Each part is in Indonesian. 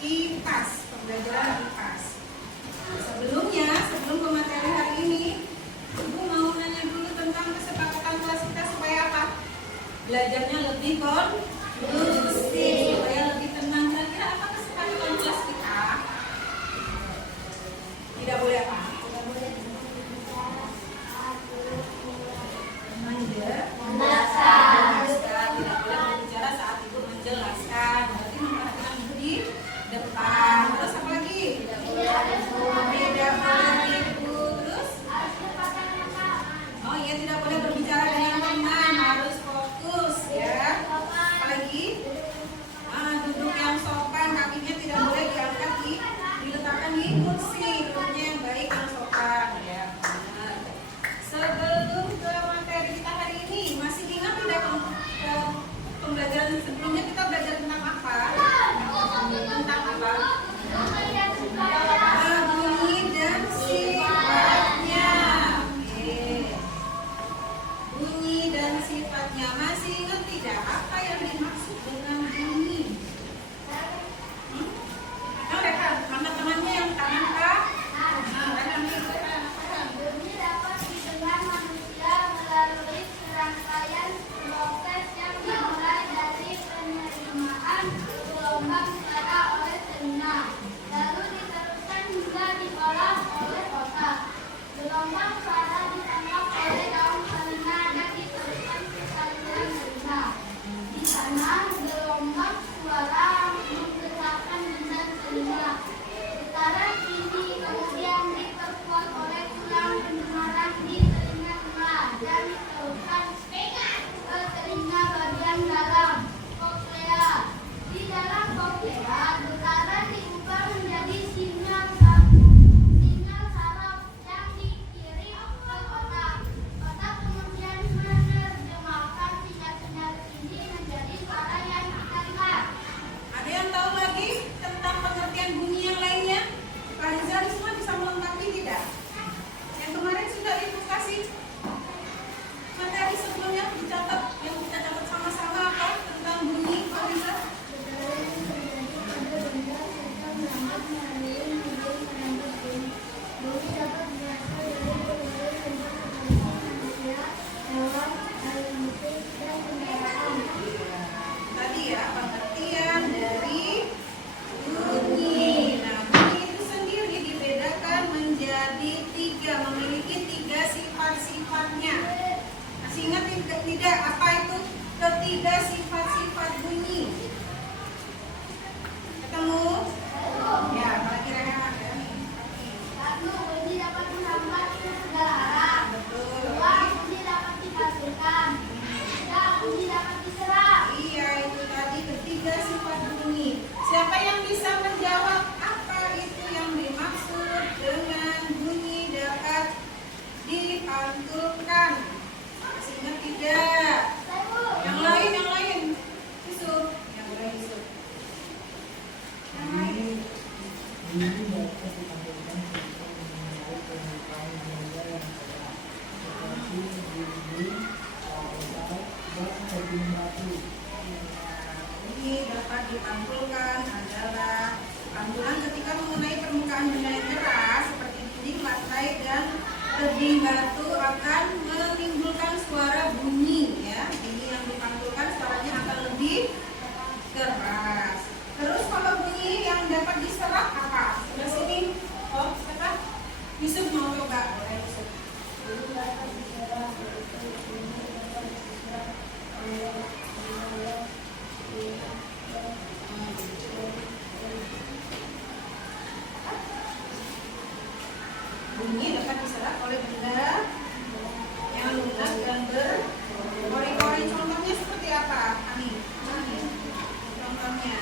IPAS, pembelajaran IPAS. Sebelum ke materi hari ini, Ibu mau nanya dulu tentang kesepakatan kelas kita supaya apa? Belajarnya lebih kondusif, supaya lebih tenang. Kira-kira apa kesepakatan kelas kita? Tidak boleh apa? Tidak boleh menjelaskan. Tidak boleh berbicara saat Ibu menjelaskan. Berarti memperhatikan Ibu di depan. Terus apa lagi? Tidak boleh terus. Oh iya, tidak boleh berbicara dengan teman, harus fokus ya. Apalagi duduk yang sopan, kakinya tidak boleh diangkat, diletakkan di kursi, duduknya yang baik, yang sopan ya. Benar. Sebelum ke materi kita hari ini, masih ingat tidak pembelajaran sebelumnya kita belajar tentang apa? Tentang apa? Bunyi dan sifatnya. Oke. Bunyi dan sifatnya. Masih ingat tidak apa yang dimaksud dengan bunyi? Rekan, mana temannya yang kanan kah? Rekan. Bunyi dapat didengar manusia melalui serangkaian proses yang dimulai dari penerimaan gelombang suara oleh telinga, lalu diteruskan hingga diolah oleh otak. Gelombang suara ditangkap oleh daun telinga dan diteruskan ke saluran telinga. Di sana gelombang suara menggerakkan benda telinga. Getaran ini kemudian diperkuat oleh tulang pendengaran di telinga tengah dan diteruskan ke telinga bagian dalam, koklea. Di dalam koklea, getaran diubah menjadi sinyal saraf yang dikirim ke otak. Otak kemudian menerjemahkan sinyal-sinyal ini menjadi suara yang kita dengar. Ada yang tahu lagi tentang pengertian bunyi yang lainnya? Pak Rizal semua bisa melengkapi tidak? Yang kemarin sudah Ibu kasih materi sebelumnya dicatat, yang kita catat sama-sama apa tentang bunyi, Pak Rizal? Tadi ya, pengertian dari bunyi. Nah, bunyi itu sendiri dibedakan menjadi tiga, memiliki tiga sifat-sifatnya. Masih ingat tidak apa itu ketiga sifat-sifat bunyi? Ketemu? Ya, apalagi Rehan ya. Satu, bunyi dapat menghambat ke segala arah. Betul. Dua, bunyi dapat dihasilkan. Tiga, bunyi dapat diserap. Iya, itu tadi ketiga sifat bunyi. Siapa yang bisa menjawab apa itu yang dimaksud dengan bunyi dapat dipantulkan? Masih ingat tidak? Yang lain. Yusuf. Yang lain Yusuf. Yang lain. Bunyi dapat ditampilkan untuk mengenai permukaan benda yang cerah, seperti dinding, lantai, dan tebing batu. Bunyi dapat dipantulkan adalah pantulan ketika mengenai permukaan benda yang keras seperti dinding, lantai, dan tebing batu akan menimbulkan suara bunyi ya. Bunyi yang dipantulkan suaranya akan lebih keras. Terus kalau bunyi yang dapat diserap apa? Sebelah sini. Oh, siapa? Yusuf mau coba. Boleh Yusuf. Bunyi dapat diserap oleh benda yang lunak dan berpori-pori. Contohnya seperti apa? Ani, contohnya.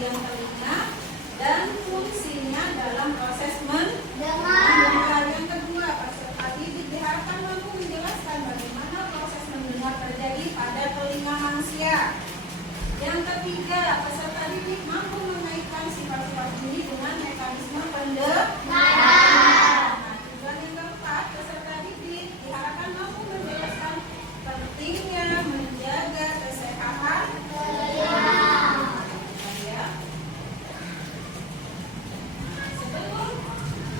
bagian telinga dan fungsinya dalam proses mendengar. Yang kedua, peserta didik diharapkan mampu menjelaskan bagaimana proses mendengar terjadi pada telinga manusia. Yang ketiga, peserta didik mampu mengaitkan sifat-sifat bunyi dengan mekanisme pendengaran. Tujuan yang keempat, peserta didik diharapkan mampu menjelaskan pentingnya menjaga kesehatan ya. Sebelum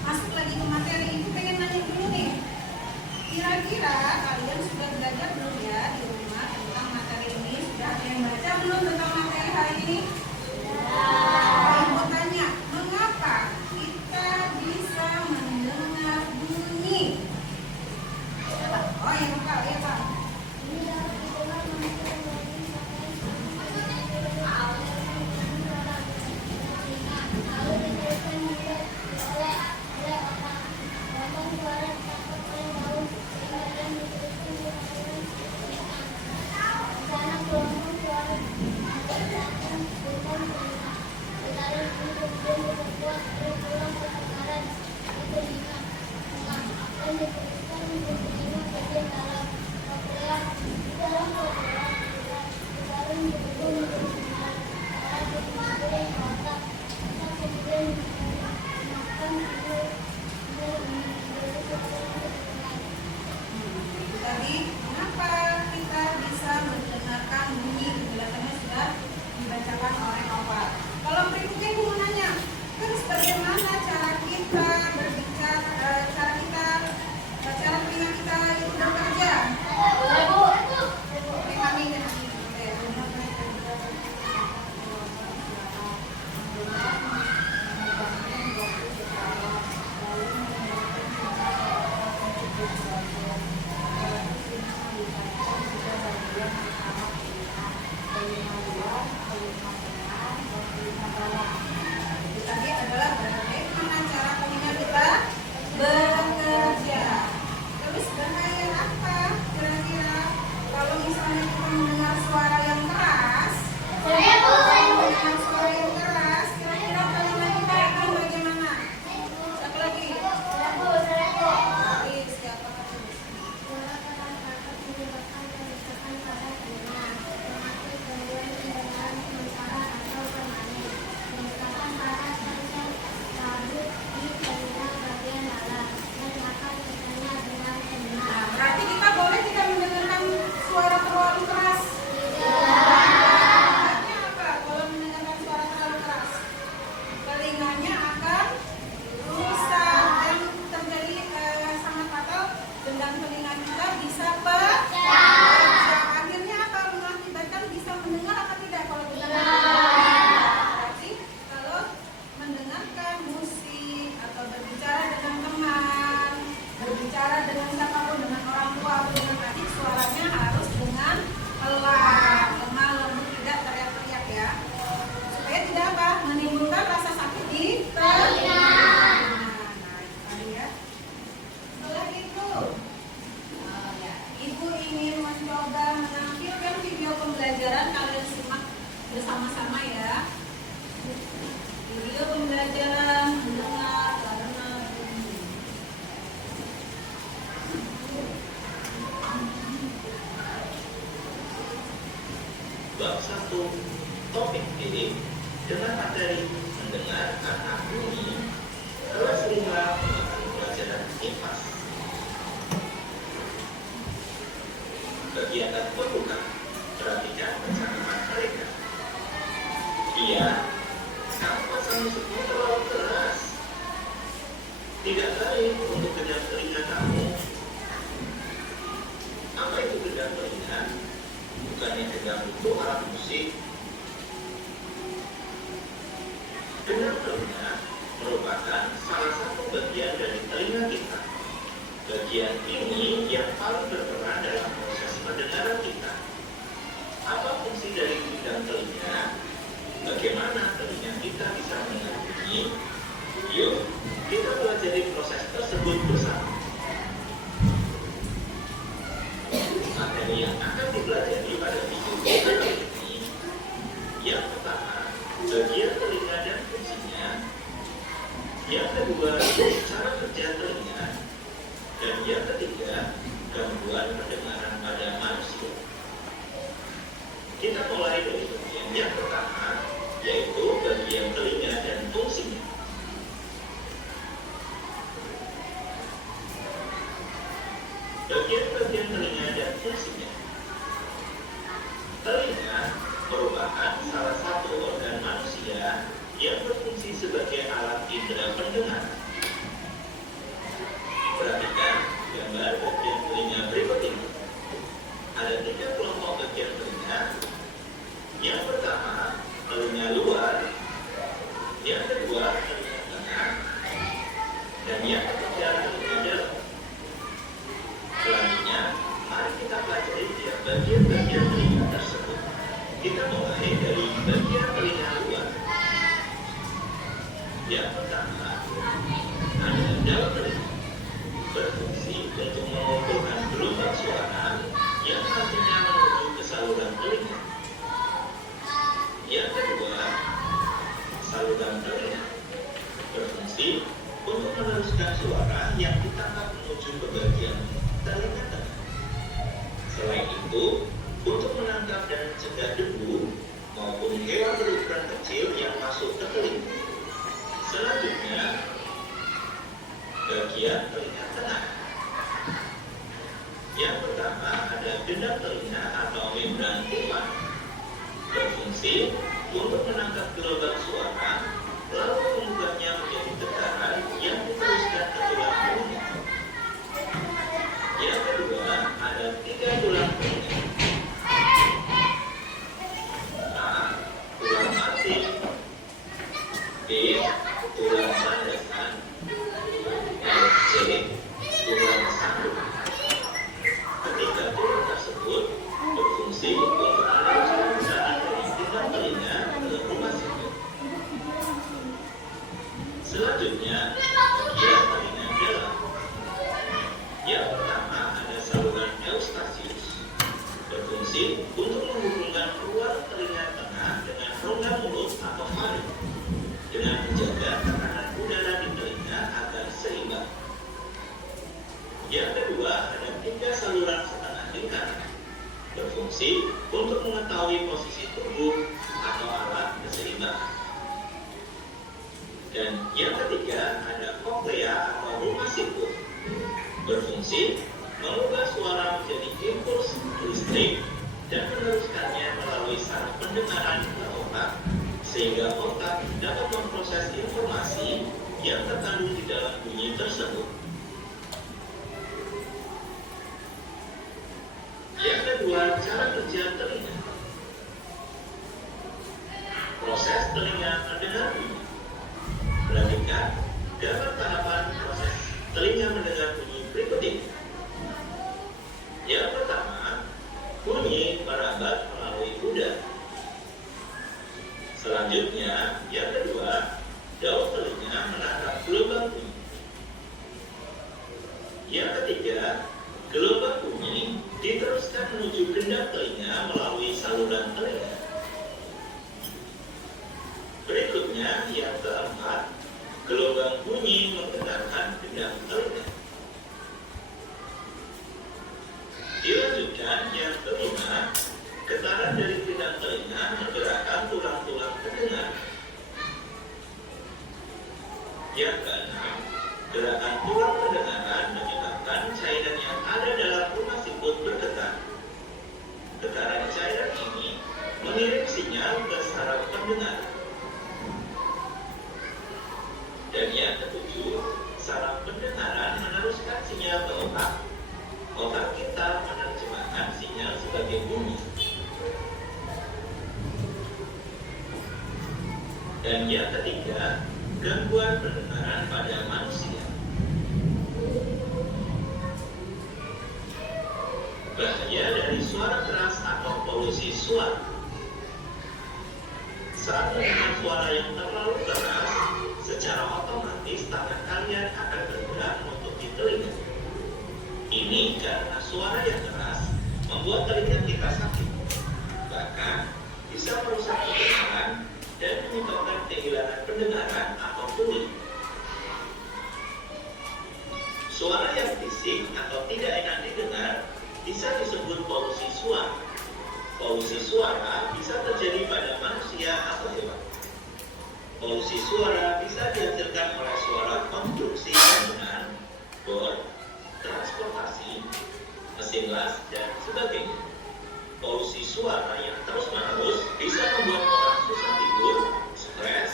masuk lagi ke materi, ibu pengen nanya dulu nih. Kira-kira kalian sudah belajar belum ya di rumah tentang materi ini? Sudah ada yang baca belum tentang materi hari ini? Ibu tanya, mengapa kita bisa mendengar bunyi? Oh, yang buka, ya Pak. Tadi, mengapa kita bisa mendengarkan bunyi? Penjelasannya sudah dibacakan oleh Opa. Kalau berikutnya ibu mau nanya, terus bagaimana cara kita berbicara, cara telinga kita itu bekerja? Tadi adalah bagaimana cara telinga kita bekerja. Terus bahaya apa kira-kira kalau misalnya kita mendengar suara yang keras? Mendengar suara yang keras, kira-kira telinga kita akan bagaimana? Siapa lagi? Haris, siapa Haris? Nah, berarti kita boleh tidak mendengarkan suara terlalu keras. Artinya apa? Kalau mendengarkan suara terlalu keras, telinganya akan rusak dan terjadi sangat fatal. Gendang telinga kita bisa pecah. Akhirnya apa? Mengakibatkan bisa mendengar apa tidak kalau kita berarti kalau mendengarkan musik atau berbicara dengan teman, berbicara dengan siapapun, dengan orang tua atau dengan adik, suaranya harus dengan pelan, lemah, lembut, tidak teriak-teriak ya, supaya tidak apa? Menimbulkan rasa sakit di telinga. Nah, itu tadi ya. Setelah itu, ibu ingin mencoba menampilkan video pembelajaran, kalian simak bersama-sama ya. Video pembelajaran mendengar karena bunyi. Bab 1 topik ini dengan materi mendengar karena bunyi kelas 5 mengikuti pelajaran IPAS. Kegiatan pembuka, perhatikan bersama mereka. Iya, kamu pasang musiknya terlalu keras. Tidak baik untuk gendang telinga kamu. Apa itu gendang telinga? Bukannya gendang itu alat musik. Gendang telinga merupakan salah satu bagian dari telinga kita. Bagian ini yang paling berperan dalam proses pendengaran kita. Apa fungsi dari gendang telinga? Bagaimana telinga kita bisa mendengar bunyi? Yuk, kita pelajari proses tersebut bersama. Materi yang akan dipelajari pada video kali ini, yang pertama, bagian yang ketiga, gangguan pendengaran pada manusia. Kita mulai dari bagian yang pertama, yaitu bagian telinga dan fungsinya. Bagian-bagian telinga dan fungsinya. Telinga merupakan salah satu organ manusia yang berfungsi sebagai alat indera pendengar. Perhatikan gambar bagian telinga berikut ini. Ada 3 kelompok bagian telinga. Yang pertama, telinga luar. Yang kedua, telinga tengah. Dan yang ketiga, telinga dalam. Selanjutnya, mari kita pelajari bagian-bagian telinga tersebut. Kita mulai dari bagian telinga luar. Yang pertama, ada dalam telinga, berfungsi untuk mengumpulkan gelombang suara yang nantinya menuju ke saluran telinga. Yang kedua, saluran telinga, berfungsi untuk meneruskan suara yang ditangkap menuju ke bagian telinga tengah. Selain itu, untuk menangkap dan mencegah debu maupun hewan berukuran kecil yang masuk ke telinga. Selanjutnya, bagian telinga tengah. Yang pertama ada gendang telinga atau membran tifan, berfungsi untuk menangkap gelombang suara lalu mengubahnya menjadi getaran yang diteruskan ke tulang telinga. Yang kedua ada 3 tulang telinga. A. Tulang mating. B. Tulang sandasan. Dan C. Tulang sandung. Ketiga tulang tersebut berfungsi untuk meneruskan getaran dari gendang telinga ke rumah sakit. Selanjutnya, bagian telinga dalam. Yang pertama ada saluran eustasius, berfungsi untuk menghubungkan ruang telinga tengah dengan rongga mulut atau faring, dengan menjaga tekanan udara di telinga agar seimbang. Yang kedua ada 3 saluran setengah lingkaran, berfungsi untuk mengetahui posisi tubuh atau alat keseimbangan. Dan yang ketiga ada koklea atau rumah siku, berfungsi mengubah suara menjadi impuls listrik dan meneruskannya melalui saraf pendengaran ke otak, sehingga otak dapat memproses informasi yang terkandung di dalam bunyi tersebut. Yang kedua, cara kerja telinga. Proses telinga mendengar bunyi. Perhatikan gambar tahapan proses telinga mendengar bunyi berikut ini. Yang pertama, bunyi merambat melalui udara. Selanjutnya, yang kedua, daun telinga menangkap gelombang bunyi. Yang ketiga, gelombang bunyi diteruskan menuju gendang telinga melalui saluran telinga. Berikutnya, yang keempat, gelombang bunyi menggerakkan gendang telinga. Dilanjutkan yang kelima, getaran dari gendang telinga menggerakkan tulang-tulang pendengar. Yang keenam, gerakan tulang pendengaran menyebabkan cairan yang ada dalam rumah sikut bergetar. Getaran cairan ini mengirim sinyal ke saraf pendengaran. Dan yang ketujuh, saraf pendengaran meneruskan sinyal ke otak. Otak kita menerjemahkan sinyal sebagai bunyi. Dan yang ketiga, gangguan pendengaran pada manusia. Bahaya dari suara keras atau polusi suara. Saat mendengar suara yang terlalu keras, secara otomatis tangan kalian akan bergerak menutupi telinga. Ini karena suara yang keras membuat telinga kita sakit, bahkan bisa merusak pendengaran dan menyebabkan kehilangan pendengaran atau tuli. Suara yang berisik atau tidak enak didengar bisa disebut polusi suara. Polusi suara bisa terjadi pada manusia atau hewan. Polusi suara bisa dihasilkan oleh suara konstruksi bangunan, bor, transportasi, mesin las, dan sebagainya. Polusi suara yang terus-menerus bisa membuat orang susah tidur, stres,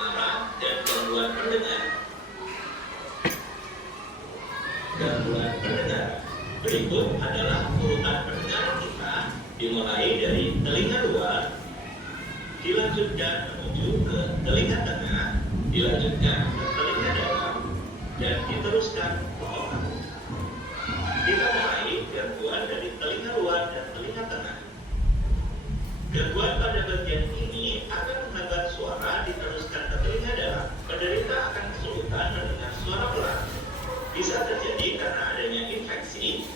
marah, dan gangguan pendengar. Gangguan pendengaran. Berikut adalah urutan pendengaran kita, dimulai dari telinga luar, dilanjutkan menuju ke telinga tengah, dilanjutkan ke telinga dalam, dan diteruskan ke otak. Kita mulai gangguan dari telinga luar dan telinga tengah. Gangguan pada bagian ini akan menghambat suara diteruskan ke telinga dalam. Penderita akan kesulitan mendengar suara pelan. Bisa terjadi karena adanya infeksi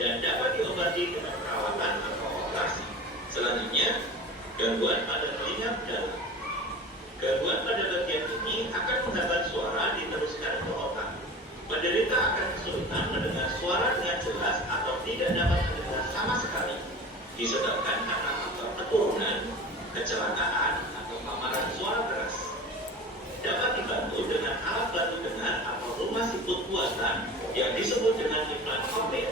dan dapat diobati dengan perawatan atau operasi. Selanjutnya, gangguan pada telinga dalam. Gangguan pada bagian ini akan menghambat suara diteruskan ke otak. Penderita akan kesulitan mendengar suara dengan jelas atau tidak dapat mendengar sama sekali, disebabkan karena faktor keturunan, kecelakaan, atau paparan suara keras. Dapat dibantu dengan alat bantu dengar atau rumah siput buatan yang disebut dengan implan koklear.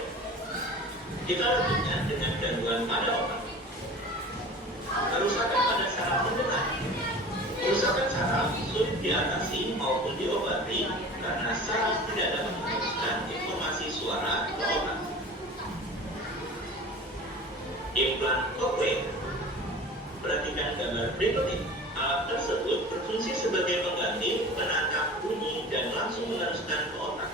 Kita lanjutkan dengan gangguan pada otak. Kerusakan pada saraf pendengar. Kerusakan saraf sulit diatasi maupun diobati karena saraf tidak dapat meneruskan informasi suara ke otak. Implan koklear. Perhatikan gambar berikut ini. Alat tersebut berfungsi sebagai pengganti penangkap bunyi dan langsung meneruskan ke otak.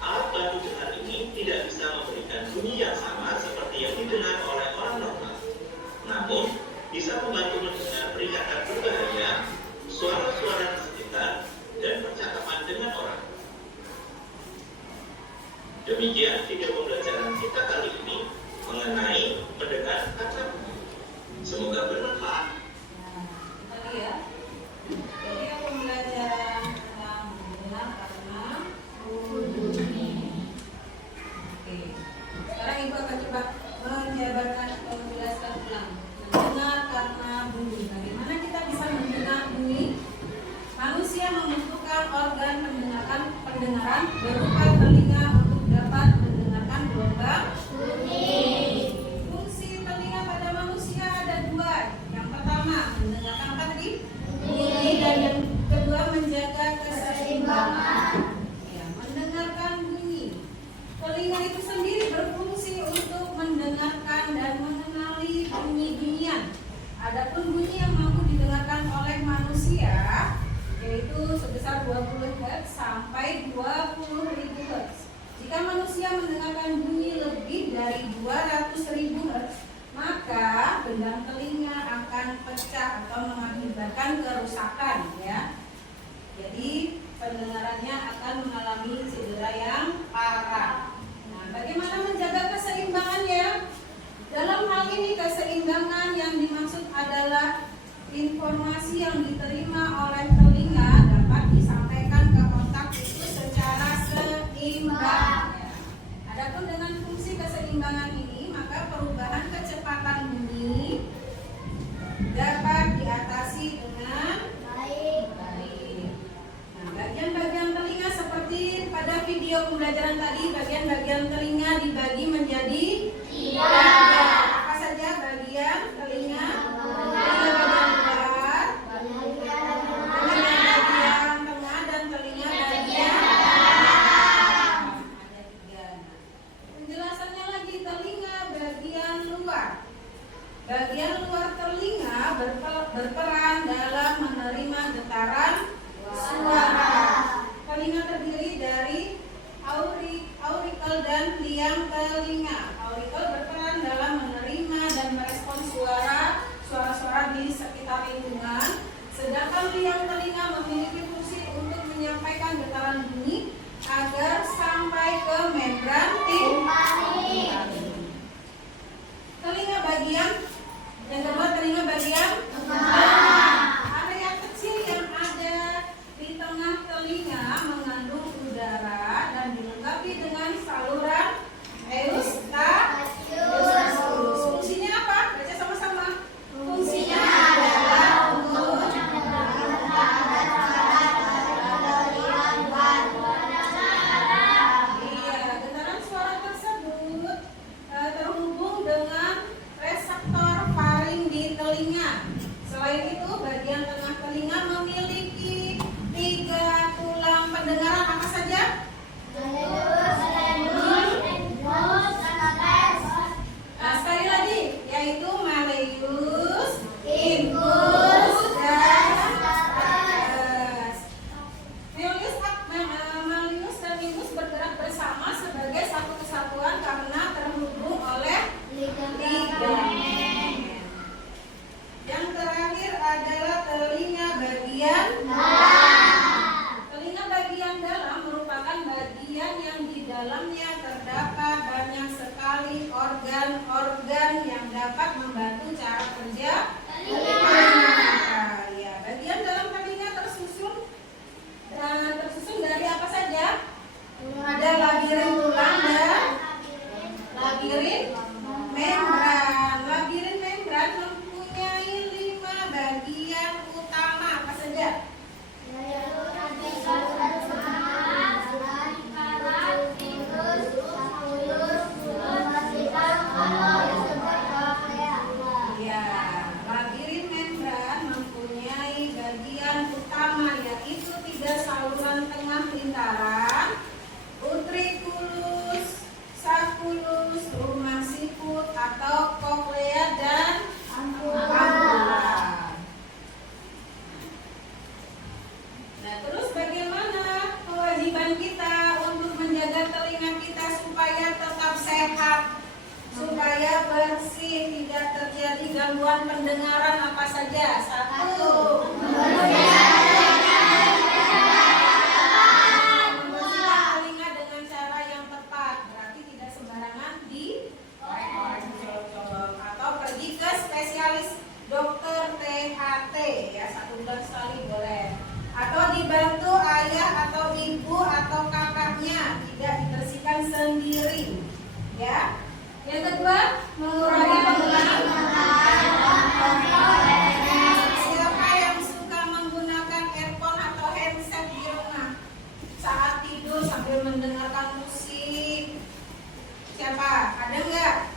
Alat bantu dengar ini tidak bisa memberikan bunyi yang sama seperti yang didengar oleh orang normal, namun bisa membantu mendengar peringatan berbahaya, suara-suara di sekitar, dan percakapan dengan orang. Demikian video pembelajaran kita kali ini mengenai mendengar kata bunyi. Semoga bermanfaat. Ya. Jadi pembelajaran tentang mendengar karena bunyi. Oke. Sekarang Ibu akan coba menjabarkan atau menjelaskan ulang. Mendengar karena bunyi. Bagaimana kita bisa mendengar bunyi? Manusia membutuhkan organ pendengaran berupa telinga untuk dapat mendengarkan gelombang bunyi. Fungsi telinga pada manusia ada dua. Yang pertama, mendengarkan apa tadi? Bunyi, dan yang kedua menjaga keseimbangan. Ya, mendengarkan bunyi. Telinga itu sendiri berfungsi untuk mendengarkan dan mengenali bunyi-bunyian. Adapun bunyi yang mampu didengarkan oleh manusia yaitu sebesar 20 Hz sampai 20.000 Hz. Jika manusia mendengarkan bunyi lebih dari 200.000 Hz, maka gendang telinga akan pecah atau mengakibatkan kerusakan, ya. Jadi pendengarannya akan mengalami cedera yang parah. Nah, bagaimana menjaga keseimbangannya? Dalam hal ini keseimbangan yang dimaksud adalah informasi yang diterima oleh telinga dapat disampaikan ke otak itu secara seimbang. Adapun dengan fungsi keseimbangan ini, maka perubahan kecepatan bunyi dapat diatasi dengan baik. Nah, bagian-bagian telinga seperti pada video pembelajaran tadi, bagian-bagian telinga dibagi menjadi 3. Apa saja bagian telinga? Telinga bagian luar, telinga bagian tengah, dan telinga bagian dalam. Ada 3. Penjelasannya lagi, telinga bagian luar. Bagian luar telinga berperan dalam menerima getaran suara. Telinga terdiri dari aurikel dan liang telinga. Aurikel berperan dalam menerima dan merespon suara-suara di sekitar lingkungan, sedangkan liang telinga memiliki fungsi untuk menyampaikan getaran bunyi agar sampai ke membran timpani. Telinga bagian yang kedua, telinga bagian tengah. Area kecil yang ada di tengah telinga mengandung udara dan dilengkapi dalamnya terdapat banyak sekali organ-organ yang dapat membantu cara kerja telinga kita. Ya, bagian dalam telinga tersusun dari apa saja? Ada labirin tulang dan labirin membran. Labirin membran mempunyai 5 bagian utama. Apa saja? Ya, labirin membran mempunyai bagian utama, yaitu 3 saluran tengah lingkaran, utriculus, sulcus, rumah siput atau koklea dan ampulla. Nah, terus bagaimana kewajiban kita untuk menjaga telinga kita supaya tetap sehat, supaya bersih, tidak terjadi gangguan pendengaran apa saja? 1. Membersihkan telinga dengan cara yang tepat, berarti tidak sembarangan dicocok atau pergi ke spesialis dokter THT ya, 1 bulan sekali boleh. Atau dibantu ayah atau ibu atau kakaknya, tidak dibersihkan sendiri ya. Yang kedua, mengurangi penggunaan. Siapa yang suka menggunakan earphone atau handset di rumah saat tidur sambil mendengarkan musik? Siapa? Ada nggak?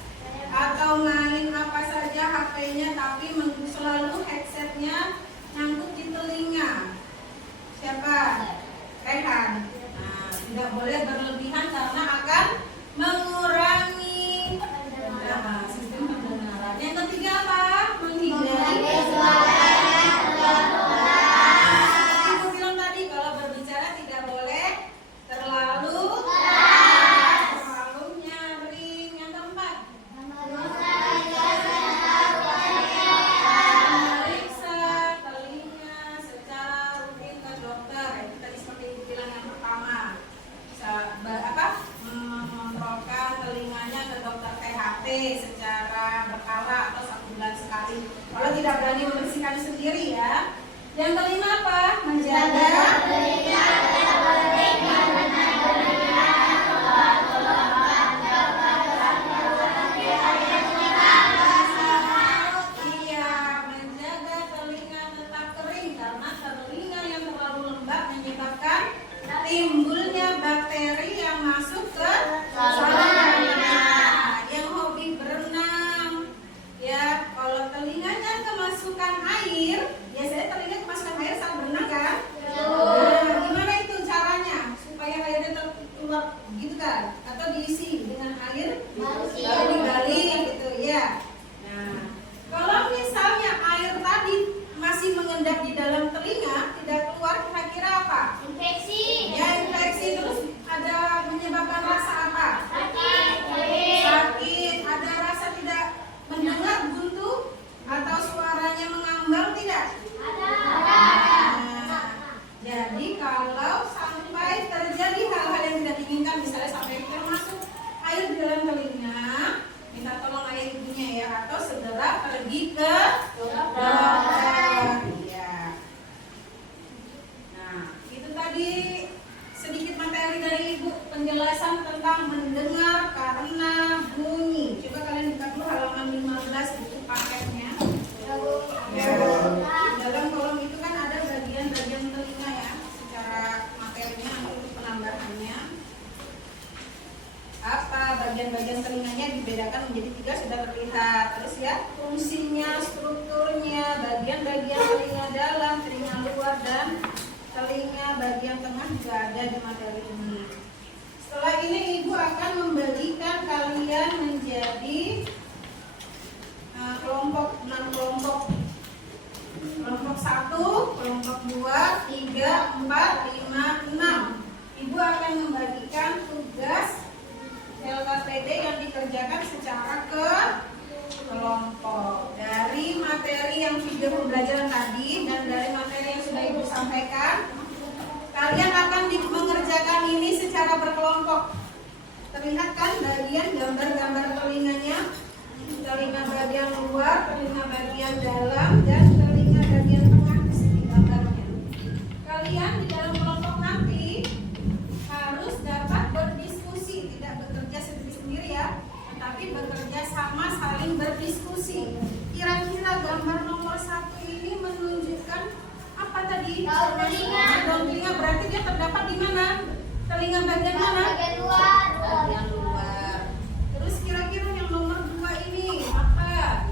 Atau main apa saja HP-nya tapi selalu headsetnya nyangkut di telinga? Siapa? Rehan. Nah, tidak boleh berlebihan karena akan mengurangi sistem pendengaran. Yang ketiga apa? Menghindari Ibu bilang tadi kalau berbicara tidak boleh terlalu nyaring. Yang keempat, memeriksa telinga secara rutin ke dokter. Itu tadi seperti ibu bilang yang pertama. Mengontrolkan telinganya ke dokter THT secara berkala atau 1 bulan sekali. Kalau tidak berani membersihkan sendiri ya. Yang kelima apa? Menjaga telinga. Iya, menjaga telinga tetap kering karena telinga yang terlalu lembab menyebabkan timbulnya bakteri yang masuk ke saluran telinga. Yang hobi berenang ya, kalau telinganya kemasukan air, biasanya telinga kemasukan air saat berenang kan? Nah, gimana itu caranya supaya airnya keluar gitu kan? Atau diisi dengan air lalu dibalik gitu ya. Nah, kalau misalnya air tadi masih mengendap di dalam telinga, tidak keluar, kira-kira apa? Infeksi. Ya, infeksi. Terus ada menyebabkan rasa apa? Sakit. Ada rasa tidak mendengar buntu atau suaranya mengambang tidak? Nah, jadi kalau sampai terjadi hal-hal yang tidak diinginkan, misalnya sampai termasuk air di dalam telinga, minta tolong ayah ibunya ya, atau segera pergi ke dokter. Ya. Nah, itu tadi sedikit materi dari ibu, penjelasan tentang mendengar karena bunyi. Coba kalian buka dulu halaman 15 buku paketnya. Ya, di dalam kolom itu kan ada bagian-bagian telinga ya, secara materinya untuk penambahannya. Apa bagian-bagian telinganya dibedakan menjadi 3 sudah terlihat. Terus ya, fungsinya, strukturnya, bagian-bagian telinga dalam, telinga luar dan telinga bagian tengah juga ada di materi ini. Setelah ini ibu akan membagikan kalian menjadi kelompok 6 kelompok. Kelompok 1, kelompok 2, 3, 4, 5, 6. Ibu akan membagikan tugas LKPD yang dikerjakan secara kelompok. Dari materi yang video pembelajaran tadi dan dari materi yang sudah ibu sampaikan, kalian akan mengerjakan ini secara berkelompok. bagian gambar-gambar telinganya, telinga bagian luar, telinga bagian dalam, dan telinga bagian tengah di sini gambarnya. Kalian di dalam kelompok nanti harus dapat berdiskusi, tidak bekerja sendiri-sendiri ya, tetapi bekerja sama, saling berdiskusi. Kira-kira gambar nomor 1 ini menunjukkan apa tadi? Daun telinga. Daun telinga berarti dia terdapat di mana? Telinga bagian mana? Bagian luar. Bagian luar. Terus kira-kira yang nomor 2 ini apa?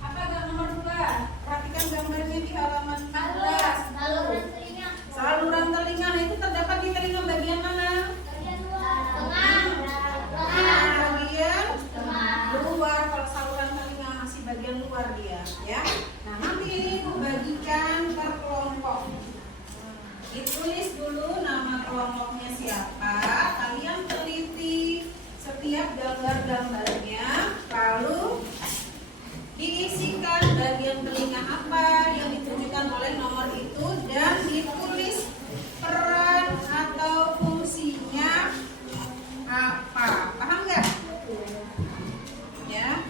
Apa nomor 2? Perhatikan gambarnya di halaman 14. Saluran telinga. Saluran telinga, nah itu terdapat di telinga bagian mana? Bagian luar. Tengah. Bagian Tengah. luar. Kalau saluran telinga masih bagian luar dia, ya. Nah nanti ini Ibu bagikan per kelompok. Ditulis dulu nama kelompoknya siapa. Kalian teliti setiap gambar-gambarnya, lalu diisikan bagian telinga apa yang ditunjukkan oleh nomor itu dan ditulis peran atau fungsinya apa. Paham nggak? Ya.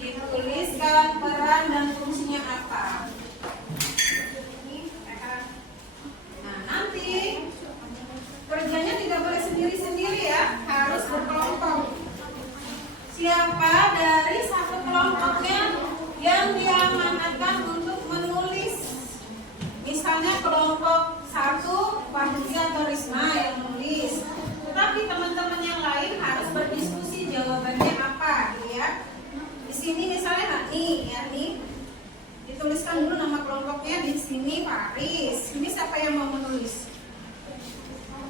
Dituliskan peran dan fungsinya apa. Nah, nanti kerjanya tidak boleh sendiri-sendiri ya, harus berkelompok. Siapa dari satu kelompoknya yang diamanatkan untuk menulis? Misalnya kelompok 1 Fahrizia atau Risma yang menulis. Tetapi teman-teman yang lain harus berdiskusi jawabannya apa, gitu ya. Di sini misalnya nih, ya nih. Dituliskan dulu nama kelompoknya di sini Faris. Ini siapa yang mau menulis?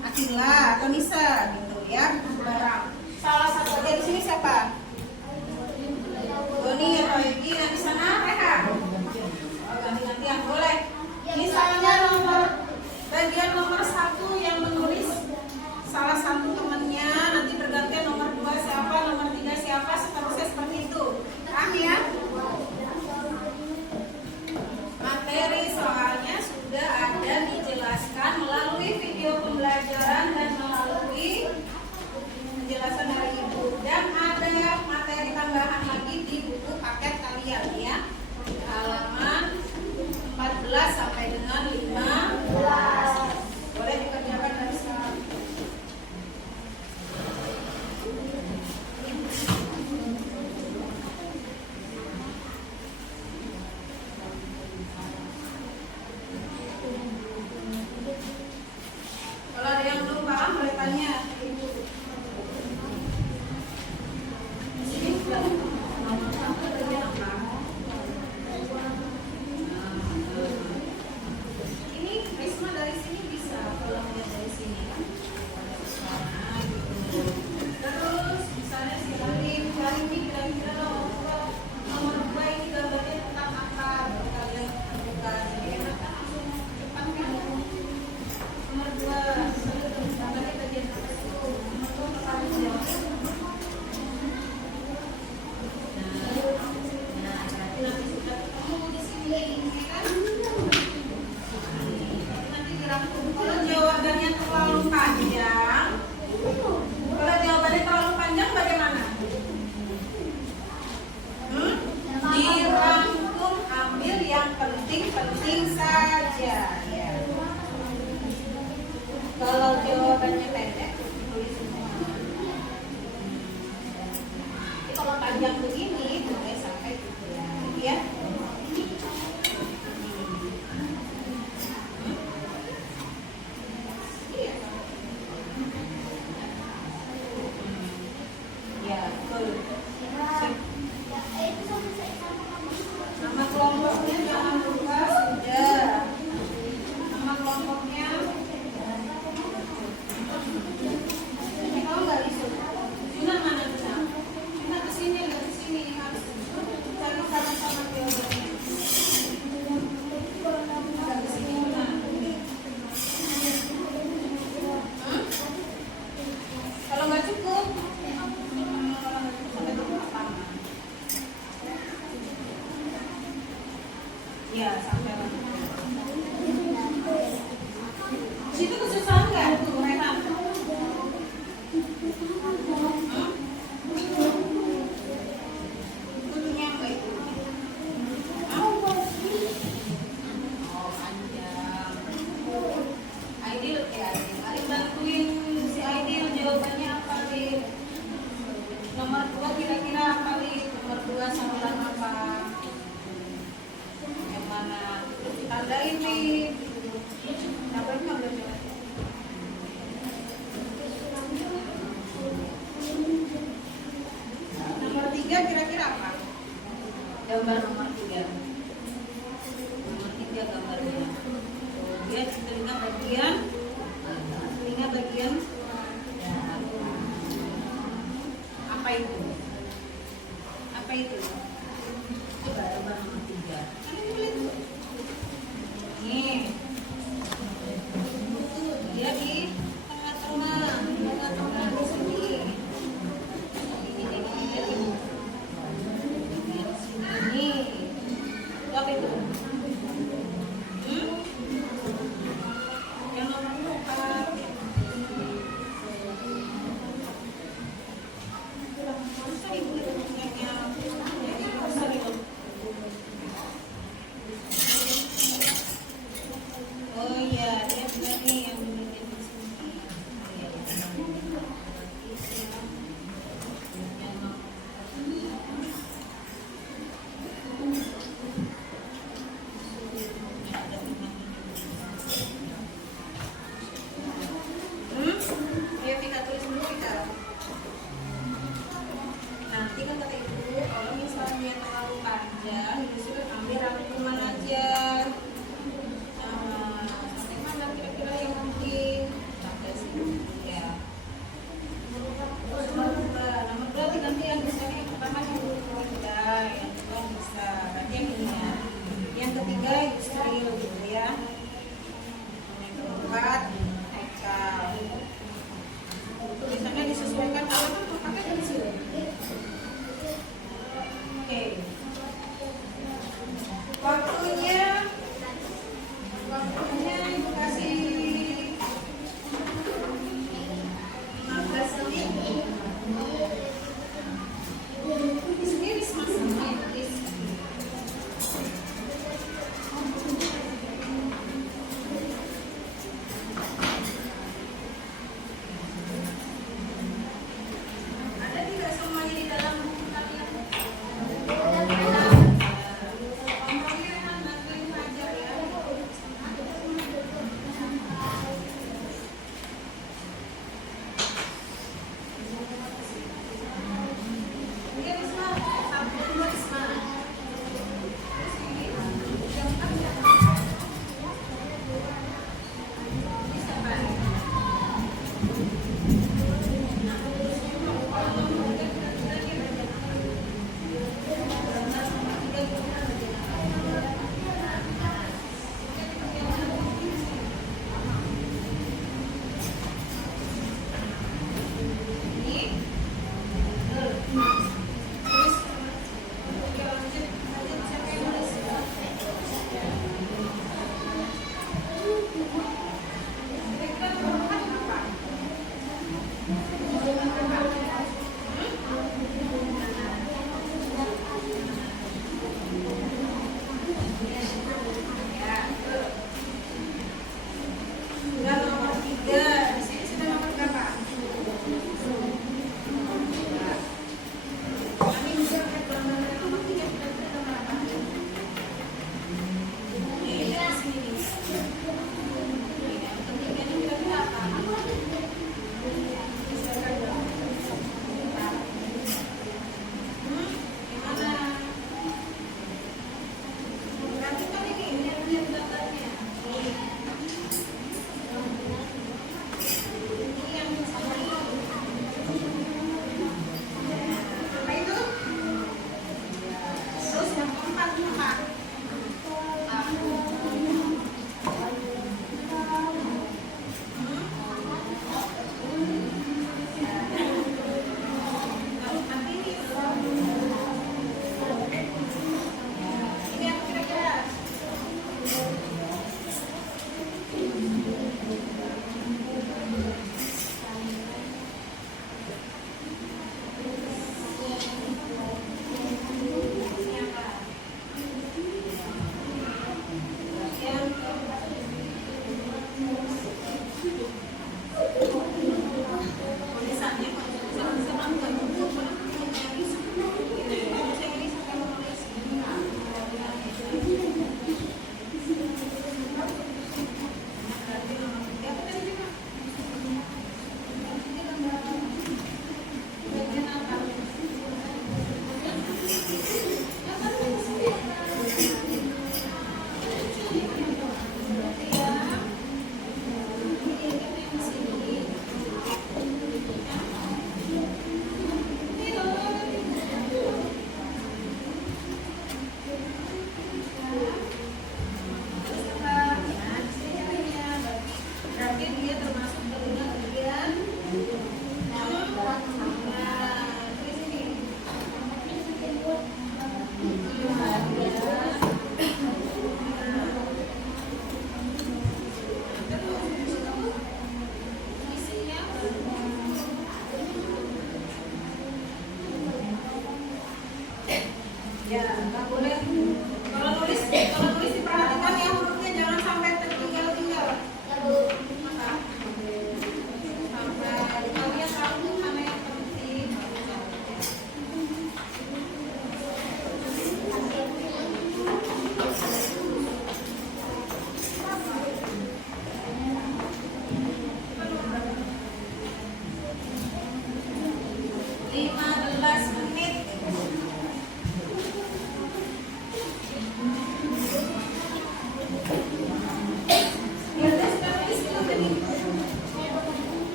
Atila atau Nisa gitu ya, barang. Salah satu aja di sini siapa? Doni atau Egi, yang di sana Reha. Oh, ganti-gantian boleh. Misalnya bagian nomor 1 yang menulis salah satu temannya, nanti bergantian nomor 2 siapa, nomor 3 siapa, seterusnya seperti itu. Paham ya? Materi soalnya sudah ada dijelaskan melalui video pembelajaran dan melalui penjelasan dari Ibu, dan ada materi tambahan lagi di buku paket kalian ya, halaman 14 sampai dengan 15. Boleh gambar nomor 3. Nomor 3 gambarnya. Dia telinga bagian apa itu? Apa itu? Coba gambar nomor 3. Nih. Dia di tengah-tengah di sini. Ini. Itu apa itu? Yang nomor 4. Masa ibu itu punyanya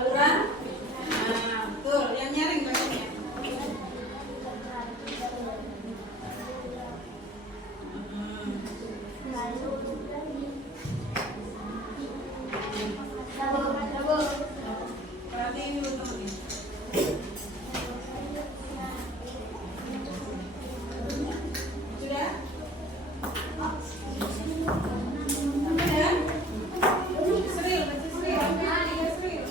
saluran. Nah, betul. Yang nyaring bagiannya. Perhatiin dulu temennya. Sudah? Sudah? Seril, baca seril. Iya, seril.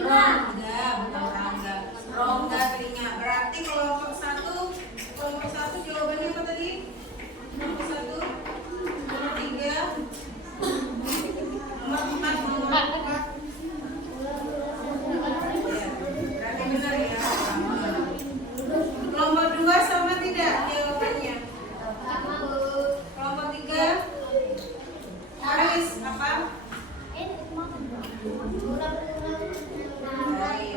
Rongga, bukan rangga. Rongga telinga. Berarti kelompok satu jawabannya apa tadi? Kelompok satu, nomor 3, nomor 4, nomor 4. Berarti benar ya. Kelompok 2 sama tidak jawabannya? Kelompok 3, Aris apa? Baik.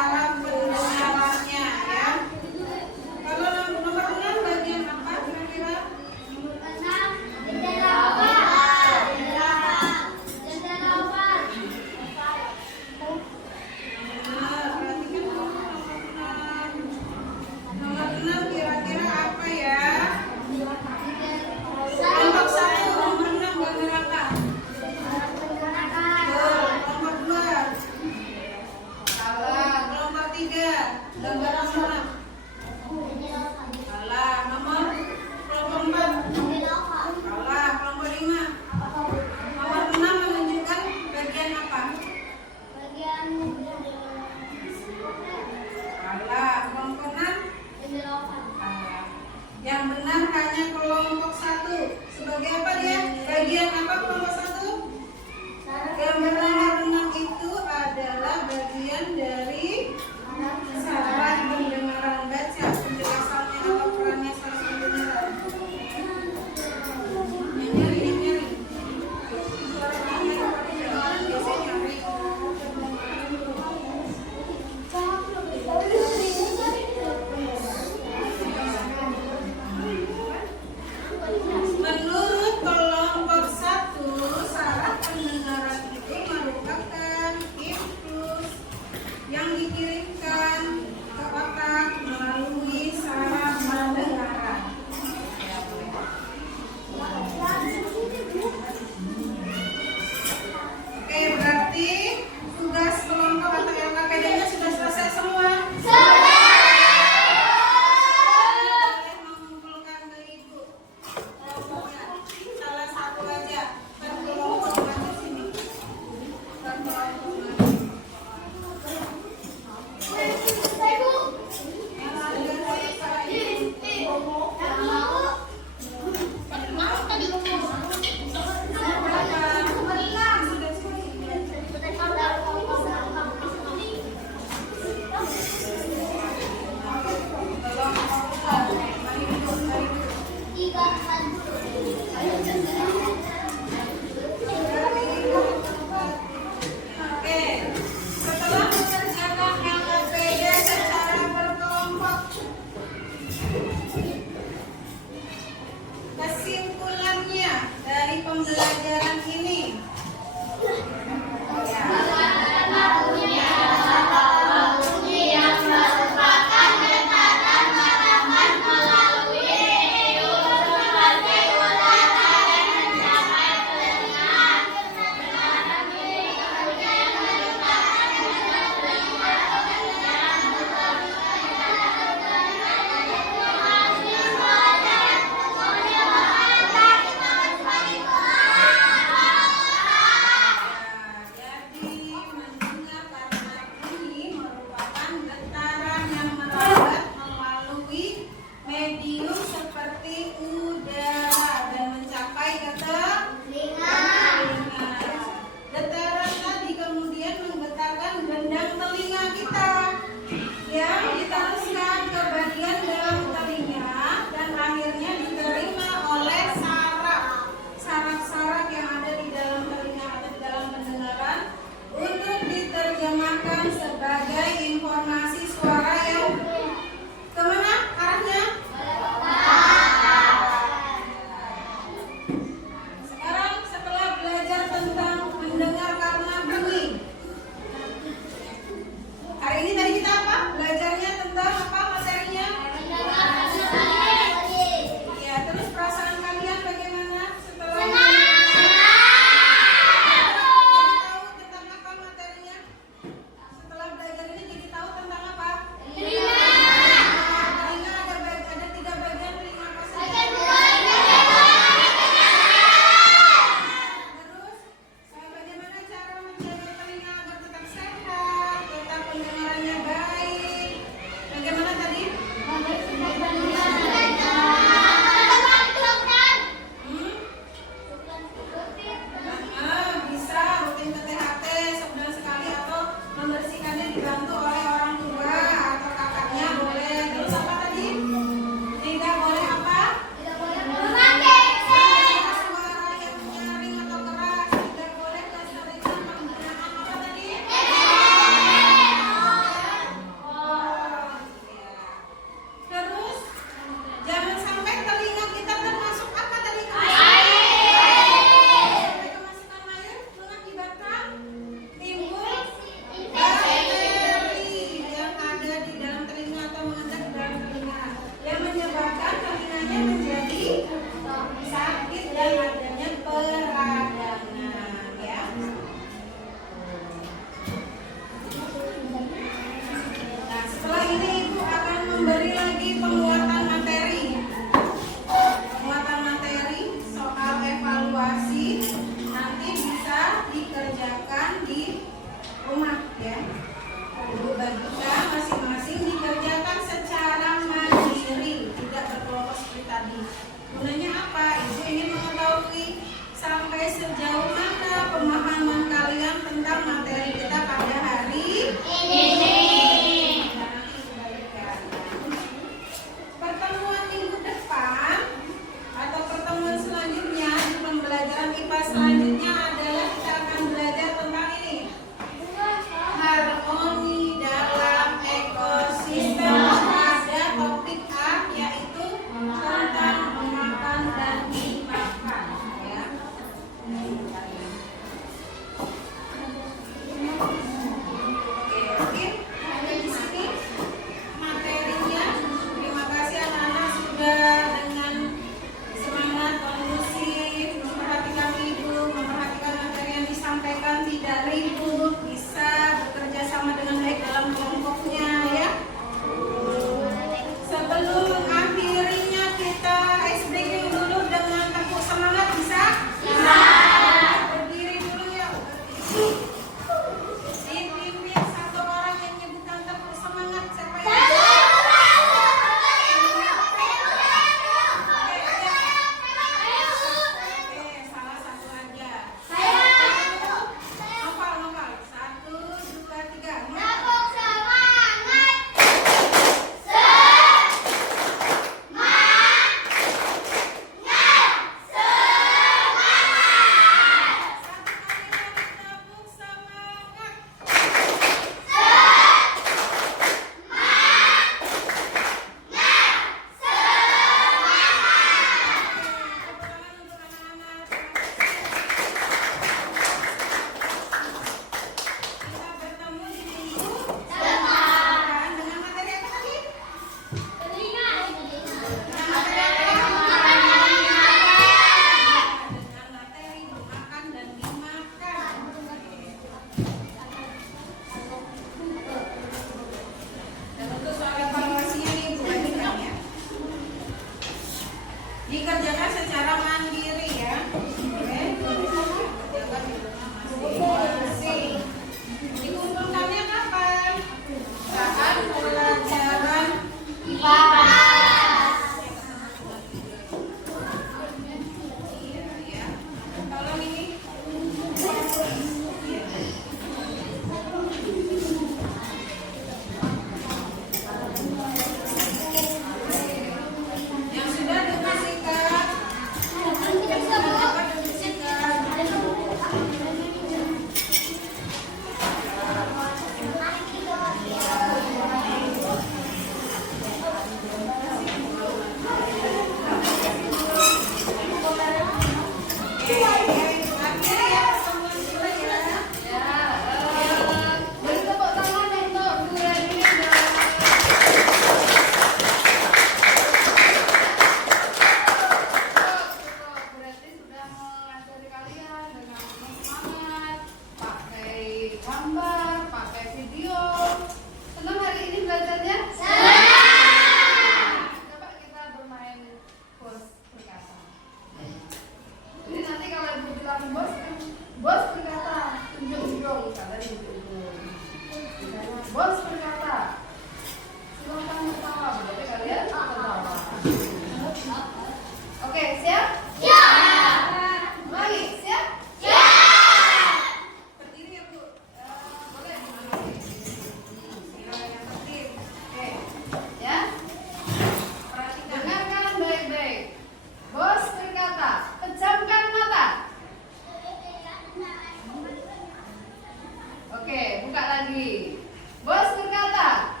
buka lagi. Bos berkata,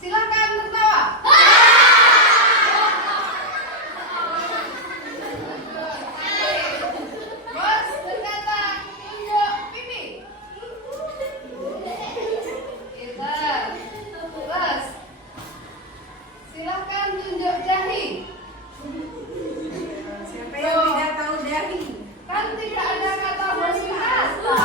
silakan tertawa. Bos berkata, tunjuk pipi. Pintar. Terus, silakan tunjuk dahi. Siapa yang tidak tahu dahi? Kan tidak ada kata bos binasa.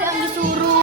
yang disuruh.